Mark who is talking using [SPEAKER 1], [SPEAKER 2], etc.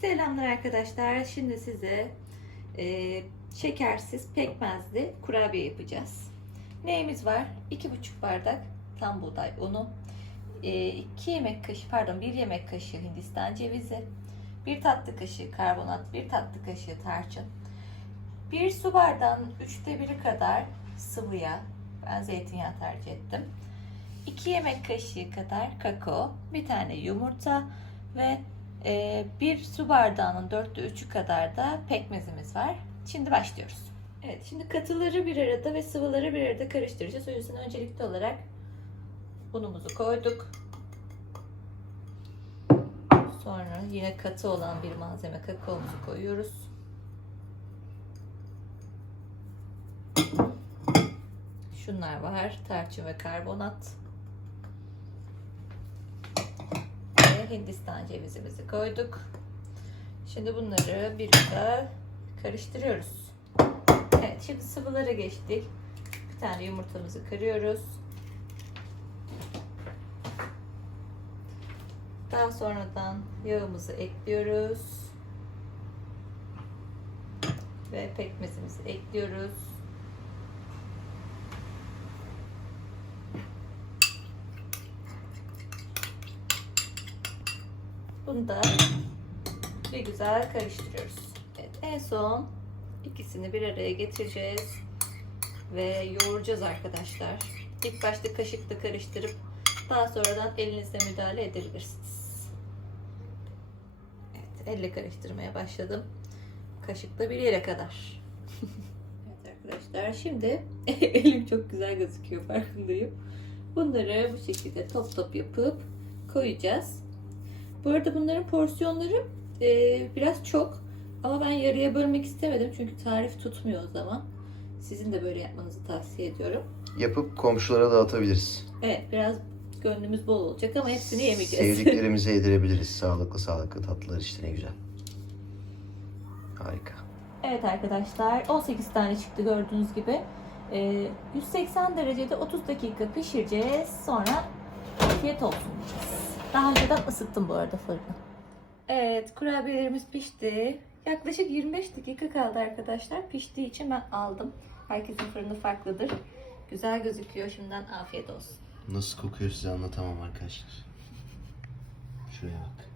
[SPEAKER 1] Selamlar arkadaşlar. Şimdi size e, şekersiz pekmezli kurabiye yapacağız. Neyimiz var? 2,5 bardak tam buğday unu, 2 yemek kaşığı pardon 1 yemek kaşığı hindistan cevizi, 1 tatlı kaşığı karbonat, 1 tatlı kaşığı tarçın, 1 su bardağının 3'te 1'i kadar sıvı yağ, ben zeytinyağı tercih ettim. 2 yemek kaşığı kadar kakao, bir tane yumurta ve bir su bardağının dörtte üçü kadar da pekmezimiz var. Şimdi başlıyoruz. Evet, şimdi katıları bir arada ve sıvıları bir arada karıştıracağız. O yüzden öncelikli olarak unumuzu koyduk. Sonra yine katı olan bir malzeme kakaomuzu koyuyoruz. Şunlar var. Tarçın ve karbonat. ve Hindistan cevizimizi koyduk. Şimdi bunları bir güzel karıştırıyoruz. Evet, şimdi sıvılara geçtik. Bir tane yumurtamızı kırıyoruz. Daha sonradan yağımızı ekliyoruz. Ve pekmezimizi ekliyoruz. Bunu da bir güzel karıştırıyoruz. Evet, en son ikisini bir araya getireceğiz ve yoğuracağız arkadaşlar. İlk başta kaşıkla karıştırıp daha sonradan elinizle müdahale edebilirsiniz. Evet, elle karıştırmaya başladım. Kaşıkla bir yere kadar. evet arkadaşlar, şimdi elim çok güzel gözüküyor farkındayım. Bunları bu şekilde top top yapıp koyacağız. Bu arada bunların porsiyonları e, biraz çok ama ben yarıya bölmek istemedim çünkü tarif tutmuyor o zaman. Sizin de böyle yapmanızı tavsiye ediyorum.
[SPEAKER 2] Yapıp komşulara dağıtabiliriz.
[SPEAKER 1] Evet biraz gönlümüz bol olacak ama hepsini yemeyeceğiz.
[SPEAKER 2] Sevdiklerimize yedirebiliriz. Sağlıklı sağlıklı tatlılar işte ne güzel. Harika.
[SPEAKER 1] evet arkadaşlar 18 tane çıktı gördüğünüz gibi. E, 180 derecede 30 dakika pişireceğiz. Sonra afiyet olsun diyeceğiz. Daha önceden ısıttım bu arada fırını. Evet kurabiyelerimiz pişti. Yaklaşık 25 dakika kaldı arkadaşlar. Piştiği için ben aldım. Herkesin fırını farklıdır. Güzel gözüküyor. Şimdiden afiyet olsun.
[SPEAKER 2] Nasıl kokuyor size anlatamam arkadaşlar. Şuraya bak.